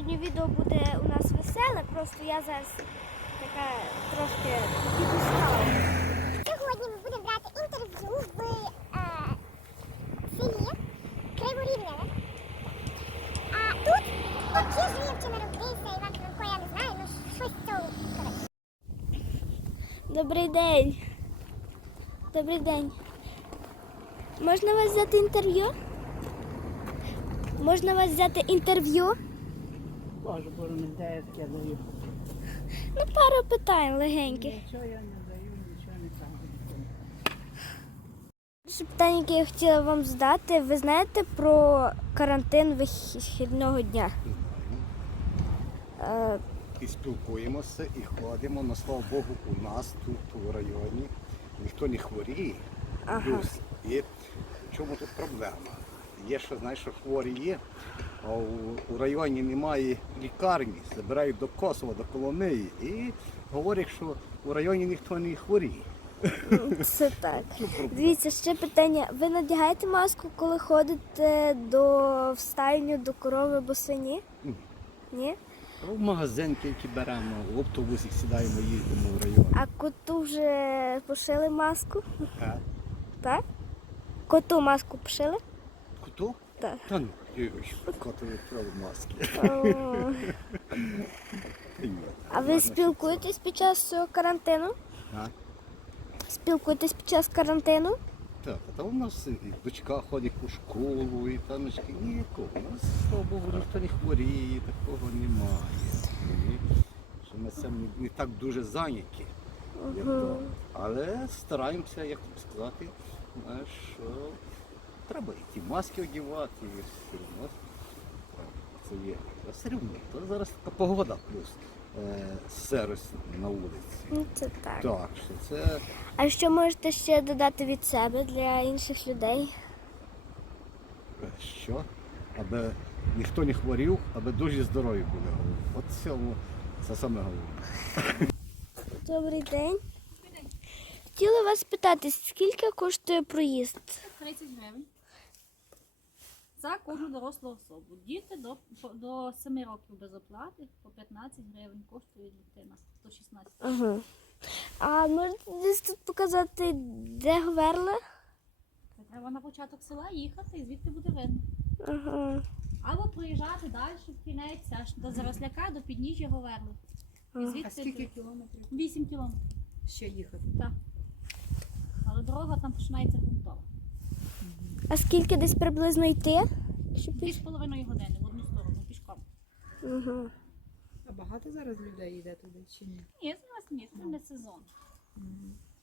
сьогодні відео буде у нас веселе, просто я зараз така трошки підустала. Сьогодні ми будемо брати інтерв'ю в е, селі Криворівневе. А тут, чи жив, чи народився Іван Франко, я не знаю, ну щось цього. коротше. Добрий день. Добрий день. Можна вас взяти інтерв'ю? Можна вас взяти інтерв'ю? Боже, боже, не де таке даю. Ну, пару питань легеньких. Нічого я не даю, нічого не кажу. Перше питання, яке я хотіла вам задати, ви знаєте про карантин вихідного дня? Е, і спілкуємося, і ходимо. На слава Богу, у нас тут у районі ніхто не хворіє. Ага. Плюс. І в чому тут проблема? Є, що знаєш, що хворі є, а у, у районі немає лікарні, забирають до Косова, до колонії і говорять, що у районі ніхто не хворіє. Це так. Дивіться, ще питання. Ви надягаєте маску, коли ходите до стайню до корови або свині? Ні. Ні? В магазин тільки беремо, в автобусі сідаємо, їздимо в район. А коту вже пошили маску? А? Так? Коту маску пошили? Куту? Так. Та ну, Котові право маски. О, А ви спілкуєтесь під час цього карантину? А? Спілкуєтесь під час карантину? Так, а там у нас і дочка ходить у школу, і там нічки нікого. У нас, слава Богу, ніхто не хворіє, такого немає. Що ми цим не, так дуже зайняті. Як то. Але стараємося, як сказати, що треба і ті маски одягати, і все одно це є. А все одно, то зараз така погода плюс е, серость на вулиці. Ну, Це так. Так, що це А що можете ще додати від себе для інших людей? Що? Аби ніхто не хворів, аби дуже здорові були. От цьому це саме головне. Добрий день. Хотіла вас питати, скільки коштує проїзд? 30 гривень за кожну дорослу особу. Діти до, до 7 років без оплати по 15 гривень коштує дитина до 16. Ага. А можете десь тут показати, де Говерла? Це треба на початок села їхати і звідти буде видно. Ага. Або проїжджати далі в кінець аж до Заросляка, до підніжжя Говерли. І звідти А скільки кілометрів 8 кілометрів. ще їхати? Так. Але дорога там починається грунтова. А скільки десь приблизно йти? Дві з половиною години в одну сторону пішком. Ага. А багато зараз людей йде туди чи ні? Ні, зараз ні, це не сезон.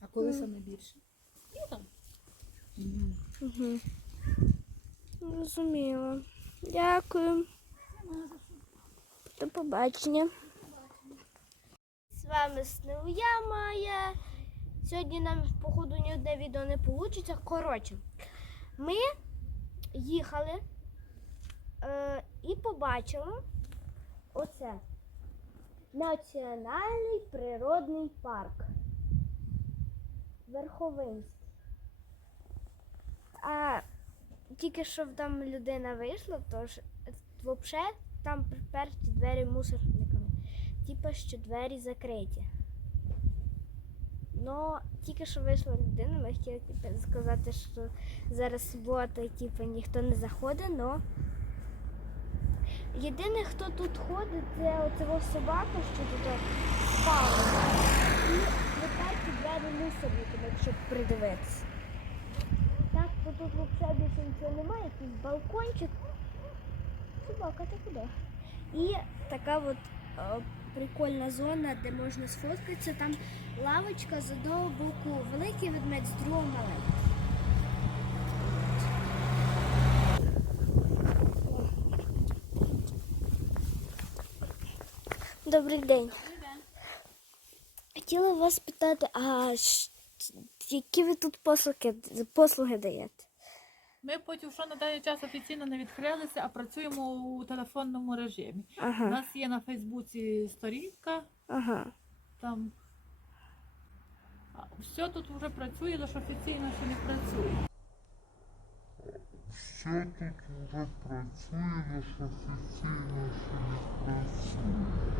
А коли саме більше? Літом. Угу. Розуміло. Дякую. До побачення. З вами знову я, Майя. Сьогодні нам, походу, ні одне відео не вийде. Коротше, ми їхали е, і побачили оце. Національний природний парк. Верховинський. А тільки що там людина вийшла, тож взагалі там приперті двері мусорниками. Типа, що двері закриті. Ну, тільки що вийшла людина, ми хотіли типу, сказати, що зараз субота типу, ніхто не заходить, но єдине, хто тут ходить, це оцього собака, що тут спала. І приперті двері мусорниками, якщо придивитися. Так, то тут взагалі більше нічого немає, якийсь балкончик. Собака, ти куди? І така от прикольна зона, де можна сфоткатися. Там лавочка з одного боку великий ведмедь, з другого маленький. Добрий день. Хотіла вас питати, а які ви тут послуги, послуги даєте? Ми потім що на даний час офіційно не відкрилися, а працюємо у телефонному режимі. У нас є на Фейсбуці сторінка, ага. там все тут вже працює, лише офіційно ще не працює. все тут вже працює, лише офіційно ще не працює.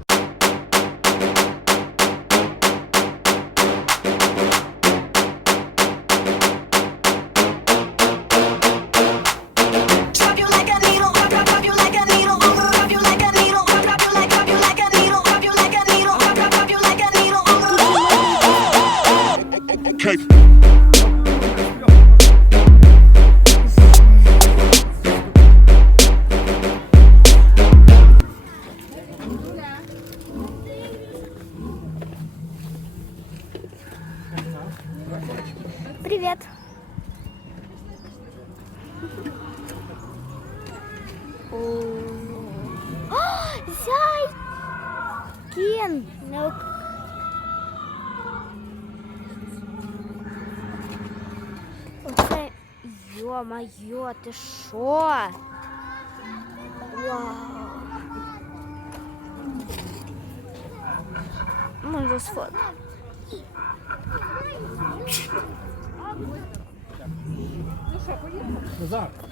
Привет. О, зай! Кен! Ну, Оце, йо-моє, ти що? Вау! Можна сфоткати.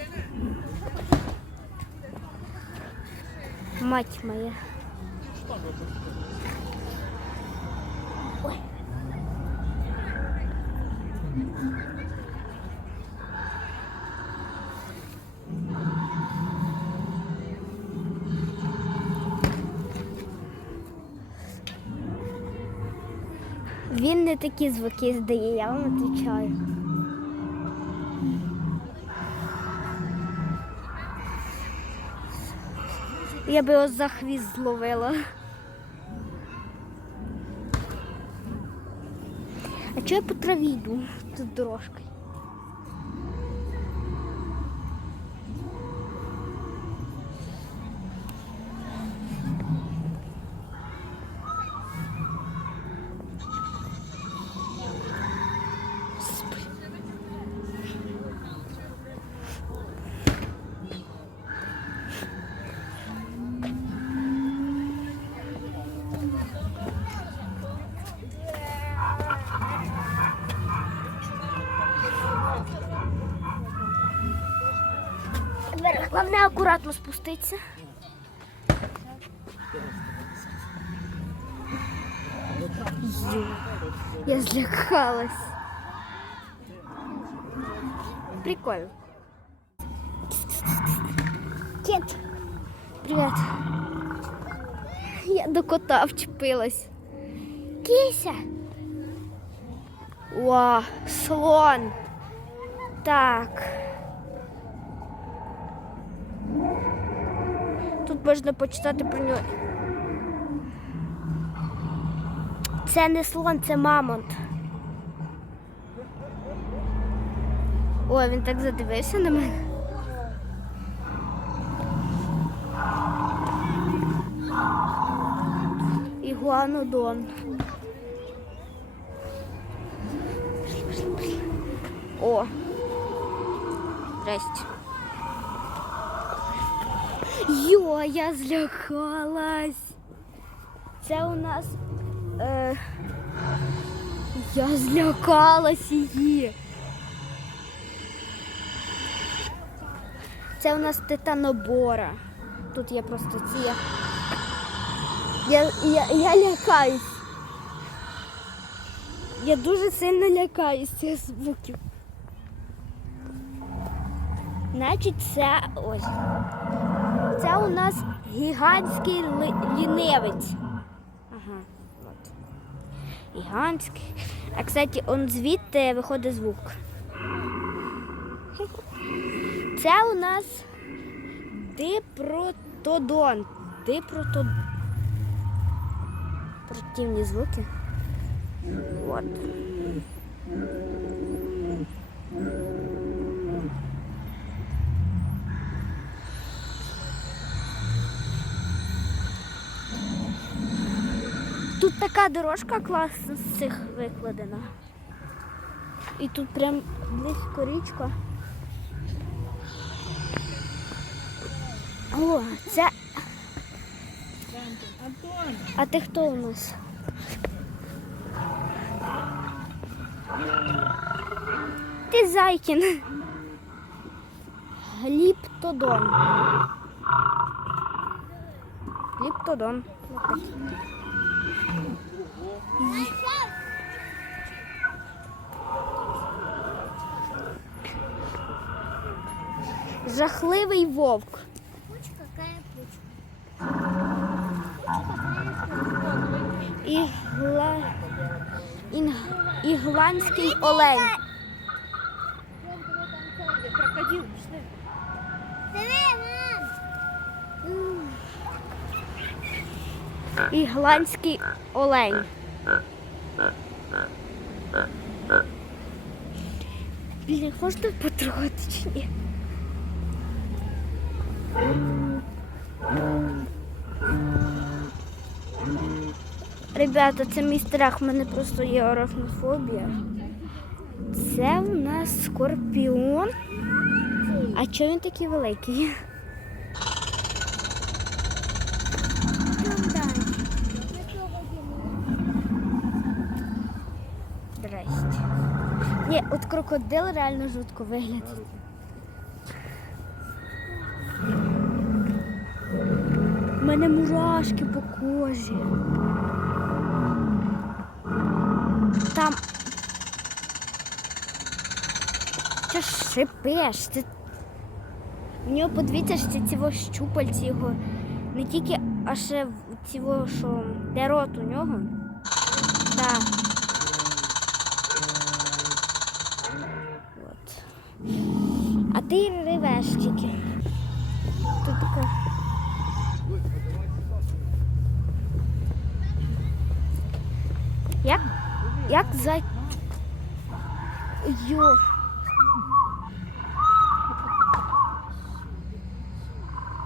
Мать моя. Ой. Такі звуки здає, я вам відповідаю. Я би його за хвіст зловила. А чого я по траві йду? Тут дорожка. Спуститися. Ю, Я злякалась. Прикольно. Кет. Привет. Я до кота вчепилась. Кися. О, слон. Так. Можна почитати про нього. Це не слон, це мамонт. Ой, він так задивився на мене. Ігуанодон. О. Здрасте. Йо, я злякалась. Це у нас. Е, я злякалась її. Це у нас титанобора. Тут є просто ці. Я, я, я лякаюсь. Я дуже сильно лякаюсь цих звуків. Значить, це ось. Це у нас гігантський ли- лінивець. Ага, от. Гігантський. А кстати, он звідти виходить звук. Це у нас дипротодон. Дипротодон. Противні звуки. От. Така дорожка класна з цих викладена. І тут прям близько річка. О, це. А ти хто у нас? Ти Зайкін. Гліптодон. Гліптодон. Жахливий вовк. Пучка, какая пучка? Ігла... Ігландський олень. Крокодил, пішли. Ігландський олень. Блін, можна потрогати чи ні? Ребята, це мій страх, в мене просто є арахнофобія. Це у нас скорпіон. А чого він такий великий? Здрасте. Ні, от крокодил реально жутко виглядає. У мене мурашки по кожі. Там. Що ж шипеш? Ти... У нього подивіться, що ці щупальці його не тільки, а ще ці що де рот у нього. Так. А ти ревеш тільки. Тут така. Як? Як за. Йо.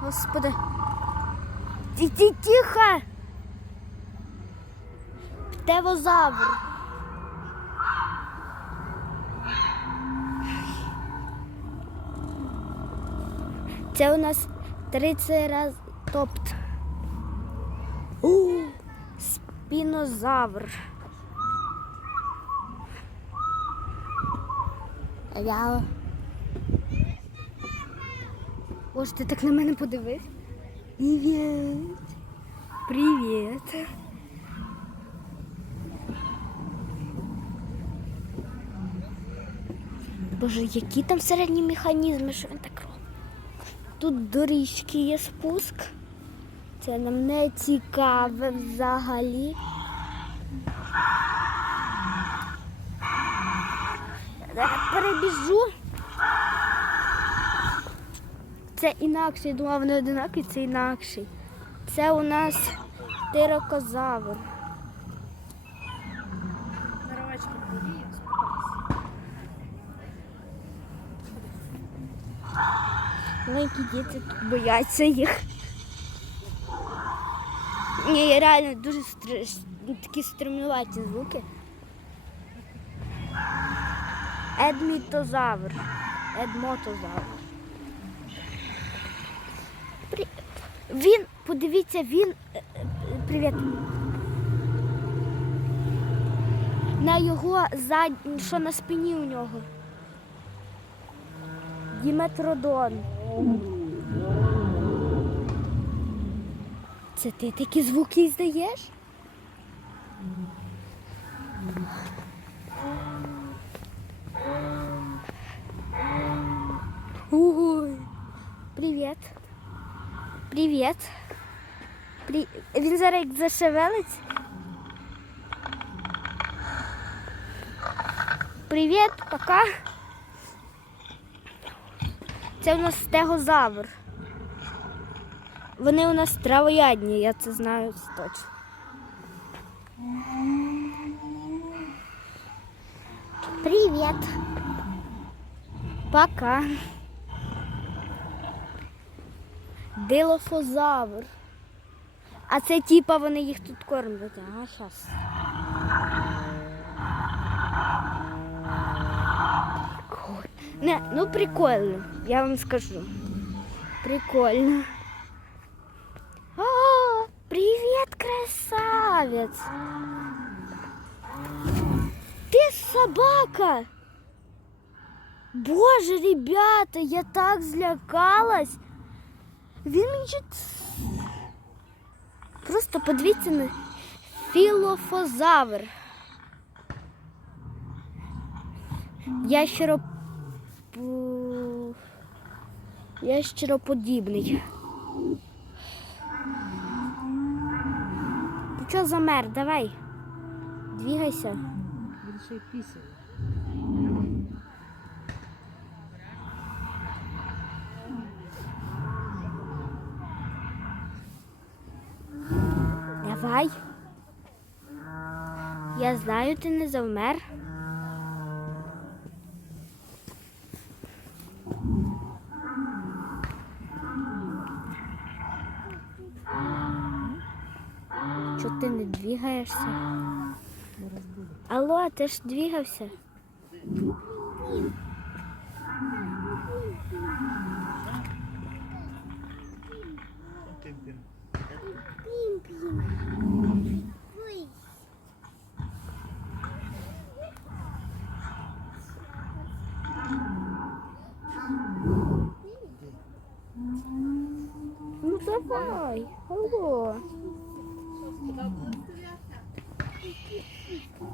Господи. Ті- Тихо! Птевозавр. Це у нас трицератопт. Спінозавр. Я... Боже, ти так на мене подивись. Привіт. Привіт. Боже, які там середні механізми, що він так робить? Тут доріжки є спуск. Це нам не цікаве взагалі. Зараз перебіжу. Це інакший, я думала, вони одинакові, це інакший. Це у нас тирокозавр. Маленькі діти тут бояться їх. Ні, реально дуже стр- такі стремнуваті звуки. Едмітозавр. Едмотозавр. При- Він, подивіться, він. е, е, Привіт. На його зад... що на спині у нього. Діметродон. Це ти такі звуки здаєш? Ой. Привіт. Привіт. При... Він зараз як зашевелиться. Привіт, пока. Це у нас стегозавр. Вони у нас травоядні, я це знаю точно. Привіт. Пока. Дилофозавр. А це типа вони їх тут кормлять. Ага. Ой, Не, ну прикольно, я вам скажу. Прикольно. О, привет, красавец! Ты собака! Боже, ребята, я так злякалась. Він мені. Просто подивіться на філофозавр. Ящеро... Ящероподібний. Ти чого замер? Давай. Двігайся. Більше пісень. Давай. Знаю, ти не завмер. Чого ти не двігаєшся? Алло, ти ж двігався. Ну давай, алло.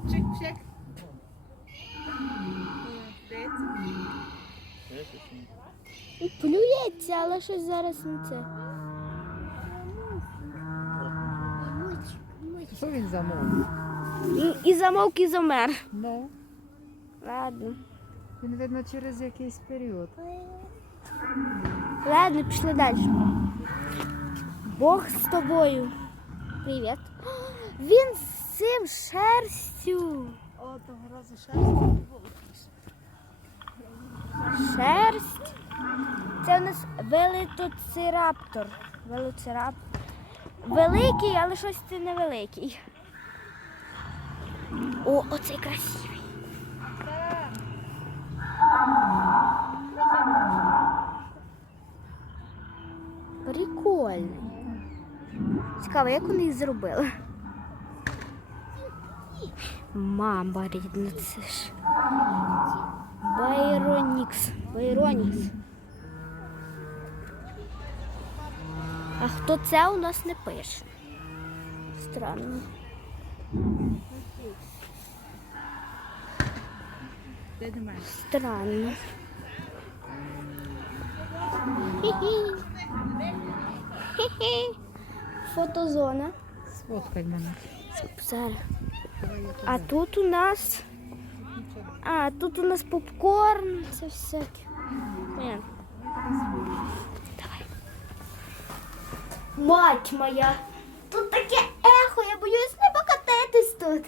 Чик-чик. І плюється, але щось зараз не це. Що він замовив? І, і замовк, і замер. Ну, Ладно. він, видно, через якийсь період. Ладно, пішли далі. Бог з тобою. Привіт. Він з цим шерстю. Одного разу шерсть. Шерсть. Це у нас велитоцираптор. Велоцираптор. Великий, але щось це невеликий. О, оцей красивий. Прикольний. Цікаво, як вони їх зробили. Мама рідна, це ж. Байронікс. Байронікс. А хто це у нас не пише? Странно. Странно. Хі-хі. Хі-хі. Фотозона. Сфоткай мене. Зараз. А тут у нас. А, тут у нас попкорн, це всяке. Давай. Мать моя! Тут таке ехо, я боюсь не покатитись тут.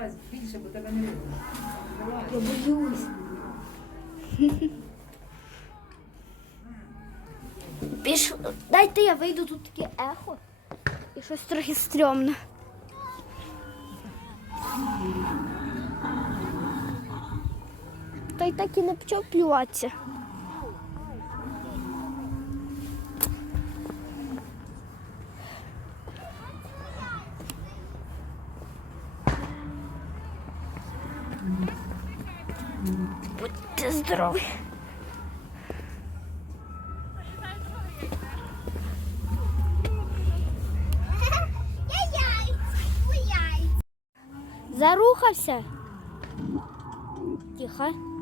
Вас більше, бо тебе не видно. Я боюсь. Піш... Дайте я вийду, тут таке ехо. І щось трохи стрьомно. Так і не почав плюватися. Будьте здорові. Зарухався. Тихо.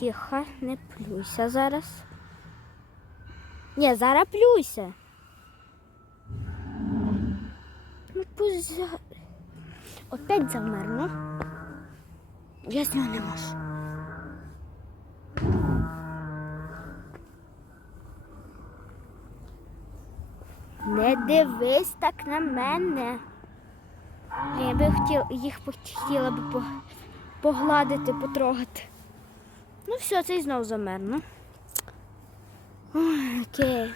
Тихо, не плюйся зараз. Ні, зараз плюйся. Ну пусть. Опять замер, ну. Я з нього не можу. Не дивись так на мене. Я би хотіла, їх хотіла б погладити, потрогати. Ну все, цей знов замер, ну. Ой, Окей.